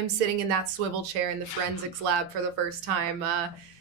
him sitting in that swivel chair in the forensics lab for the first time,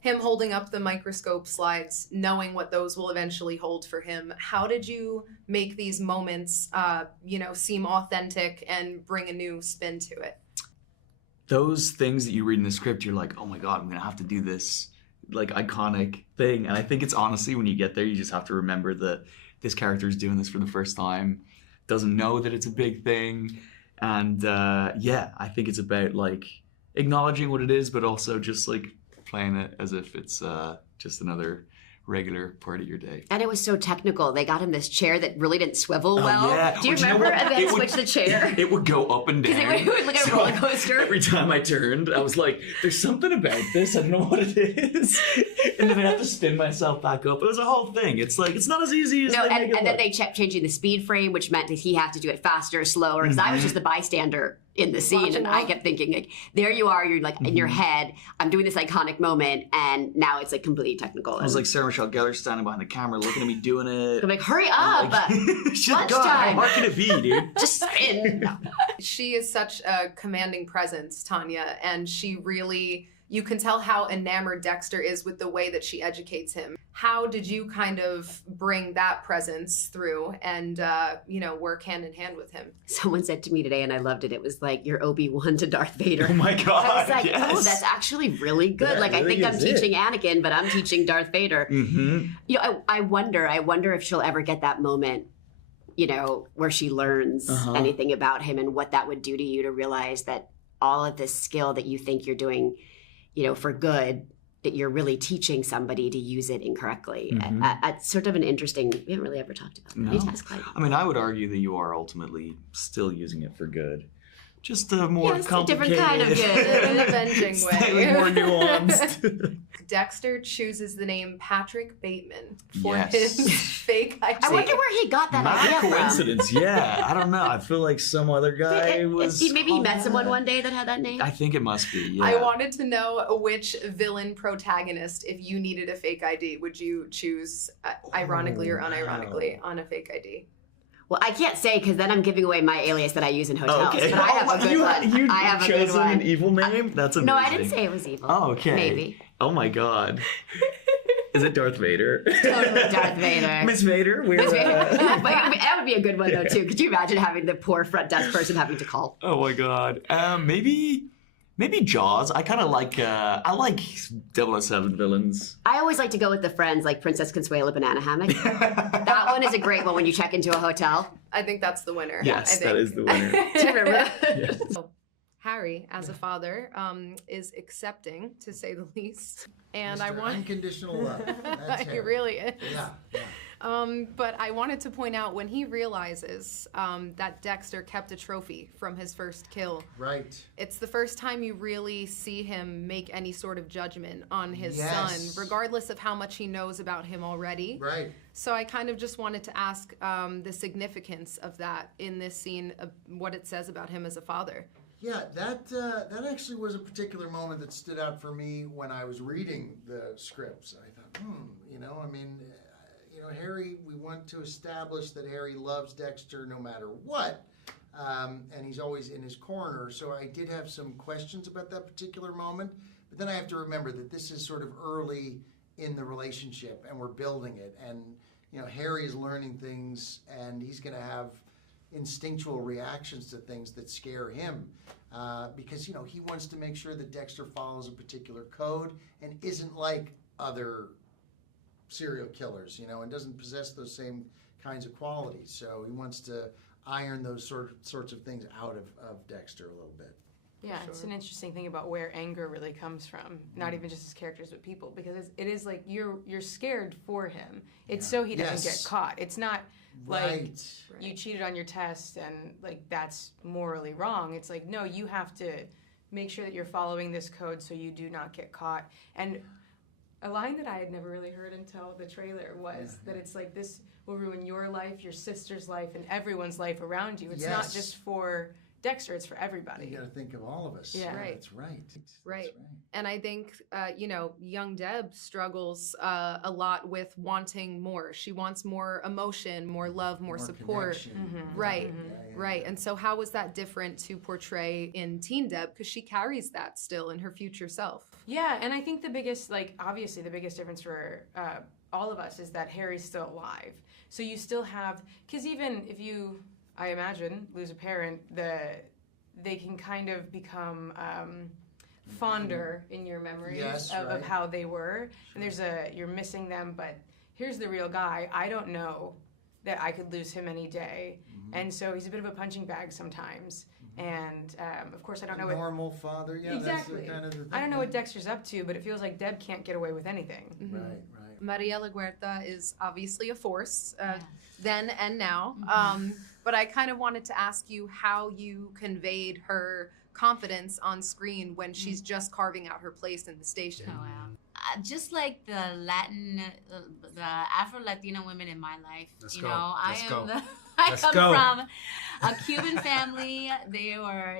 him holding up the microscope slides, knowing what those will eventually hold for him. How did you make these moments, seem authentic and bring a new spin to it? Those things that you read in the script, you're like, oh my God, I'm going to have to do this like iconic thing. And I think it's honestly, when you get there, you just have to remember that this character is doing this for the first time, doesn't know that it's a big thing. And I think it's about like acknowledging what it is, but also just like playing it as if it's just another regular part of your day. And it was so technical. They got him this chair that really didn't swivel well. Yeah. Do you remember? And they switched the chair. It would go up and down. Because it would like a roller coaster. Every time I turned, I was like, there's something about this. I don't know what it is. And then I have to spin myself back up. It was a whole thing. It's like, it's not as easy as and then they kept changing the speed frame, which meant that he had to do it faster, slower. Because I was just the bystander in the scene, and I kept thinking, like, there you are, you're like in your head, I'm doing this iconic moment, and now it's like completely technical. I was like Sarah Michelle Gellar standing behind the camera looking at me doing it. I'm like, hurry up! Lunchtime! How hard can it be, dude? Just spin! No. She is such a commanding presence, Tanya, and she really, you can tell how enamored Dexter is with the way that she educates him. How did you kind of bring that presence through and, work hand in hand with him? Someone said to me today, and I loved it, it was like, you're Obi-Wan to Darth Vader. Oh my God, I was like, yes. oh, that's actually really good. That like, really I think I'm is teaching Anakin, but I'm teaching Darth Vader. Mm-hmm. I wonder if she'll ever get that moment, where she learns anything about him and what that would do to you to realize that all of this skill that you think you're doing, for good, that you're really teaching somebody to use it incorrectly. It's sort of an interesting, we haven't really ever talked about that. I mean, I would argue that you are ultimately still using it for good. Just a more complicated, a different kind of good. An avenging way. Slightly more nuanced. Dexter chooses the name Patrick Bateman for his fake ID. I wonder where he got that Not idea a coincidence, from. Yeah. I don't know. I feel like some other guy Maybe he met someone one day that had that name? I think it must be, yeah. I wanted to know which villain protagonist, if you needed a fake ID, would you choose, ironically or unironically, on a fake ID? Well, I can't say because then I'm giving away my alias that I use in hotels. Okay. But I have a good one. I have a good one. An evil name? That's amazing. No, I didn't say it was evil. Oh, okay. Maybe. Oh my God. Is it Darth Vader? Totally Darth Vader. Miss Vader? Miss Vader. That would be a good one though too. Could you imagine having the poor front desk person having to call? Oh my God. Maybe Jaws. I kind of like, I like 007 villains. I always like to go with the friends, like Princess Consuelo Banana Hammock. That one is a great one when you check into a hotel. I think that's the winner. Yes, that is the winner. Do you remember that? Yes. So, Harry, as a father, is accepting, to say the least. And Mr. I want unconditional love. That's he Harry. really is. Yeah. But I wanted to point out when he realizes that Dexter kept a trophy from his first kill. Right. It's the first time you really see him make any sort of judgment on his son, regardless of how much he knows about him already. Right. So I kind of just wanted to ask the significance of that in this scene, of what it says about him as a father. Yeah, that actually was a particular moment that stood out for me when I was reading the scripts. I thought, Harry, we want to establish that Harry loves Dexter no matter what, and he's always in his corner. So I did have some questions about that particular moment, but then I have to remember that this is sort of early in the relationship, and we're building it. And Harry is learning things, and he's going to have instinctual reactions to things that scare him, because he wants to make sure that Dexter follows a particular code and isn't like other serial killers, and doesn't possess those same kinds of qualities. So he wants to iron those sorts of things out of Dexter a little bit. Yeah, it's an interesting thing about where anger really comes from. Not even just his characters, but people, because it is like you're scared for him. It's so he doesn't get caught. It's not like you cheated on your test and like that's morally wrong. It's like, no, you have to make sure that you're following this code so you do not get caught. And a line that I had never really heard until the trailer was that it's like, this will ruin your life, your sister's life, and everyone's life around you. It's not just for Dexter, it's for everybody. You got to think of all of us. Yeah. Right. That's right. Right. And I think, young Deb struggles a lot with wanting more. She wants more emotion, more love, more support. Right. Right. And so how was that different to portray in Teen Deb? Because she carries that still in her future self. Yeah, and I think the biggest, obviously the biggest difference for all of us is that Harry's still alive. So you still have, because even if you, I imagine, lose a parent, they can kind of become fonder in your memories of how they were. And you're missing them, but here's the real guy. I don't know that I could lose him any day. And so he's a bit of a punching bag sometimes. And of course, I don't know what normal father. Yeah, exactly. That's kind of the thing. I don't know what Dexter's up to, but it feels like Deb can't get away with anything. Right. Maria LaGuerta is obviously a force, then and now. But I kind of wanted to ask you how you conveyed her confidence on screen when she's just carving out her place in the station. Oh, wow. Just like the Afro-Latina women in my life, I come from a Cuban family. They were,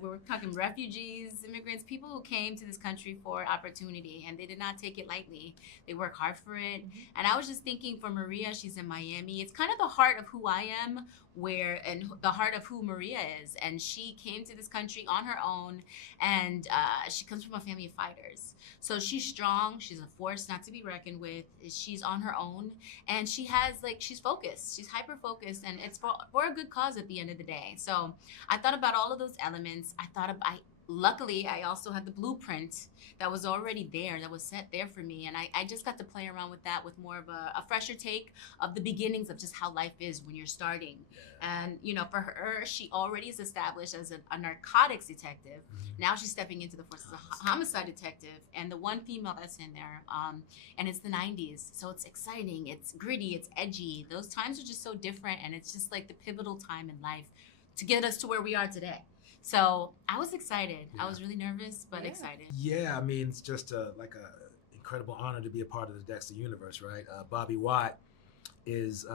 we're talking refugees, immigrants, people who came to this country for opportunity, and they did not take it lightly. They work hard for it. And I was just thinking for Maria, she's in Miami. It's kind of the heart of who I am, and the heart of who Maria is. And she came to this country on her own, and she comes from a family of fighters. So she's strong. She's a force not to be reckoned with. She's on her own, and she's focused. She's hyper-focused, and it's for a good cause at the end of the day. So I thought about all of those elements. Luckily, I also had the blueprint that was already there, that was set there for me. And I just got to play around with that with more of a fresher take of the beginnings of just how life is when you're starting. And, for her, she already is established as a narcotics detective. Now she's stepping into the force as a homicide detective. And the one female that's in there, and it's the 90s. So it's exciting, it's gritty, it's edgy. Those times are just so different. And it's just like the pivotal time in life to get us to where we are today. So I was excited. I was really nervous, but excited. Yeah, I mean, it's just like a incredible honor to be a part of the Dexter universe, right? Bobby Watt is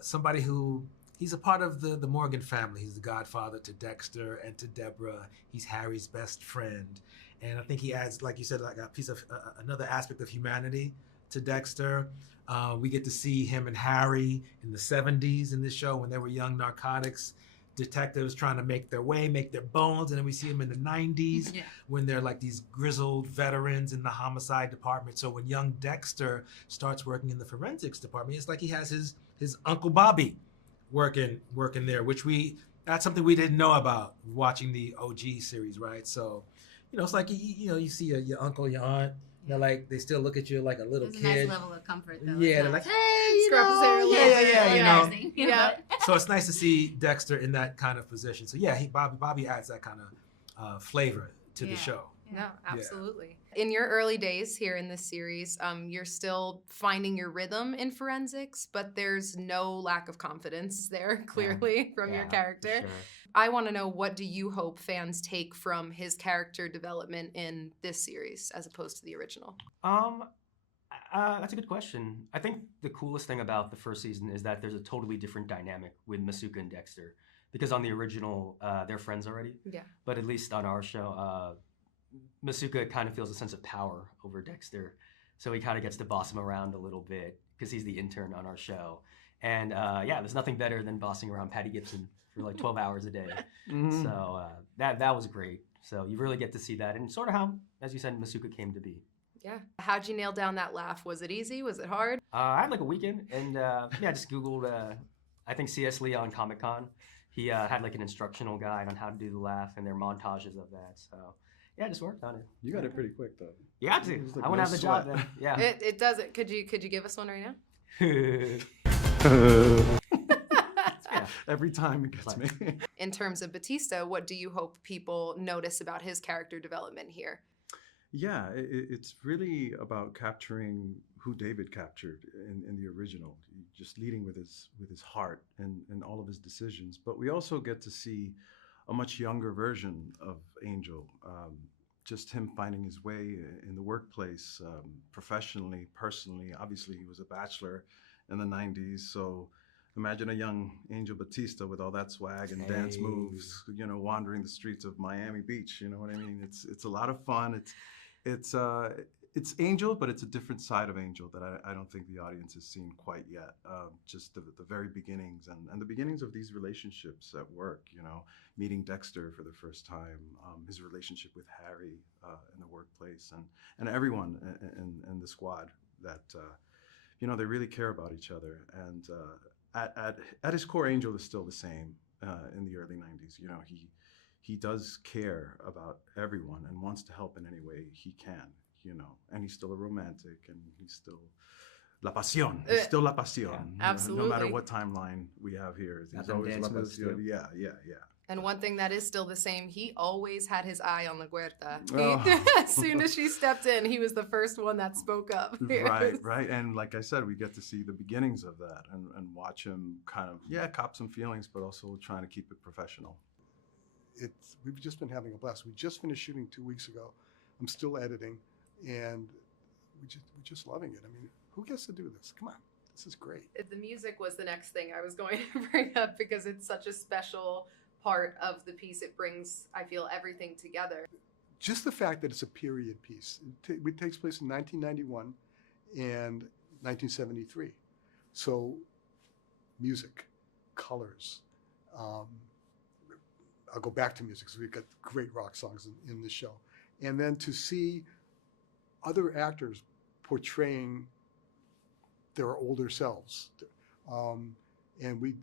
somebody who, he's a part of the Morgan family. He's the godfather to Dexter and to Deborah. He's Harry's best friend. And I think he adds, like you said, like a piece of another aspect of humanity to Dexter. We get to see him and Harry in the 70s in this show when they were young narcotics detectives trying to make their way, make their bones, and then we see them in the 90s when they're like these grizzled veterans in the homicide department. So when young Dexter starts working in the forensics department, it's like he has his Uncle Bobby working there, that's something we didn't know about watching the OG series, right? So, it's like, you see your uncle, your aunt, they're like, they still look at you like a little There's kid. a nice level of comfort, though. Yeah, they're like, hey, yeah. So it's nice to see Dexter in that kind of position. So yeah, Bobby adds that kind of flavor to the show. No, absolutely. In your early days here in this series, you're still finding your rhythm in forensics, but there's no lack of confidence there, clearly, from your character. Sure. I want to know, what do you hope fans take from his character development in this series as opposed to the original? That's a good question. I think the coolest thing about the first season is that there's a totally different dynamic with Masuka and Dexter. Because on the original, they're friends already. Yeah. But at least on our show, Masuka kind of feels a sense of power over Dexter. So he kind of gets to boss him around a little bit because he's the intern on our show. And there's nothing better than bossing around Patty Gibson for like 12 hours a day. So that was great. So you really get to see that, and sort of how, as you said, Masuka came to be. Yeah. How'd you nail down that laugh? Was it easy? Was it hard? I had like a weekend, and just Googled, I think C.S. Leon Comic Con. He had like an instructional guide on how to do the laugh, and there are montages of that. So yeah, I just worked on it. You got it pretty quick though. You had to. Like I wouldn't have the job then. Yeah. It does it. Could you give us one right now? Every time it gets me. In terms of Batista, what do you hope people notice about his character development here? Yeah, it's really about capturing who David captured in the original, just leading with his heart and all of his decisions. But we also get to see a much younger version of Angel, just him finding his way in the workplace, professionally, personally. Obviously, he was a bachelor in the 90s, so Imagine a young Angel Batista with all that swag and dance moves, wandering the streets of Miami Beach. You know what I mean? It's a lot of fun. It's Angel, but it's a different side of Angel that I don't think the audience has seen quite yet. Just the very beginnings and the beginnings of these relationships at work, meeting Dexter for the first time, his relationship with Harry in the workplace, and everyone in the squad that, they really care about each other. And at his core, Angel is still the same in the early 90s. He does care about everyone and wants to help in any way he can. And he's still a romantic, and he's still la pasión. He's still la pasión. Yeah, absolutely. No matter what timeline we have here, he's always la pasión. Yeah. And one thing that is still the same, he always had his eye on LaGuerta. Oh. As soon as she stepped in, he was the first one that spoke up. Right. And like I said, we get to see the beginnings of that and watch him kind of, cop some feelings, but also trying to keep it professional. We've just been having a blast. We just finished shooting 2 weeks ago. I'm still editing, and we're just loving it. I mean, who gets to do this? Come on, this is great. The music was the next thing I was going to bring up, because it's such a special part of the piece. It brings, I feel, everything together. Just the fact that it's a period piece. It takes place in 1991 and 1973. So music, colors. I'll go back to music, because we've got great rock songs in the show. And then to see other actors portraying their older selves. And we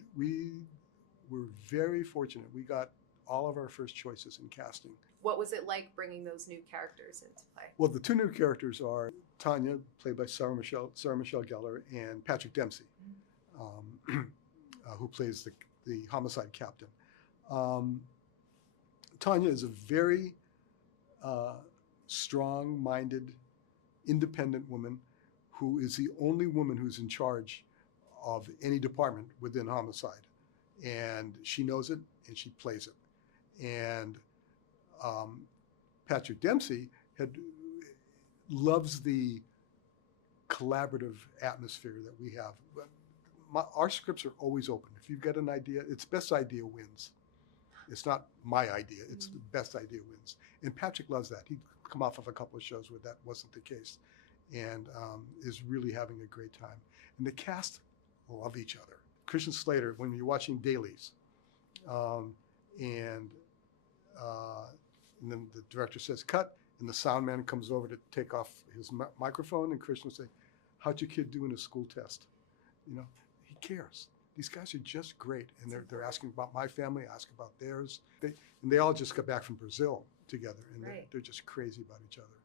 were very fortunate. We got all of our first choices in casting. What was it like bringing those new characters into play? Well, the two new characters are Tanya, played by Sarah Michelle Gellar, and Patrick Dempsey, who plays the homicide captain. Tanya is a very strong-minded, independent woman who is the only woman who's in charge of any department within homicide. And she knows it, and she plays it. And Patrick Dempsey loves the collaborative atmosphere that we have. Our scripts are always open. If you've got an idea, it's best idea wins. It's not my idea, it's the best idea wins. And Patrick loves that. He'd come off of a couple of shows where that wasn't the case, and is really having a great time. And the cast love each other. Christian Slater, when you're watching dailies, and then the director says cut, and the sound man comes over to take off his microphone, and Christian will say, "How'd your kid do in a school test?" He cares. These guys are just great, and they're asking about my family, asking about theirs. They all just got back from Brazil together, and they're just crazy about each other.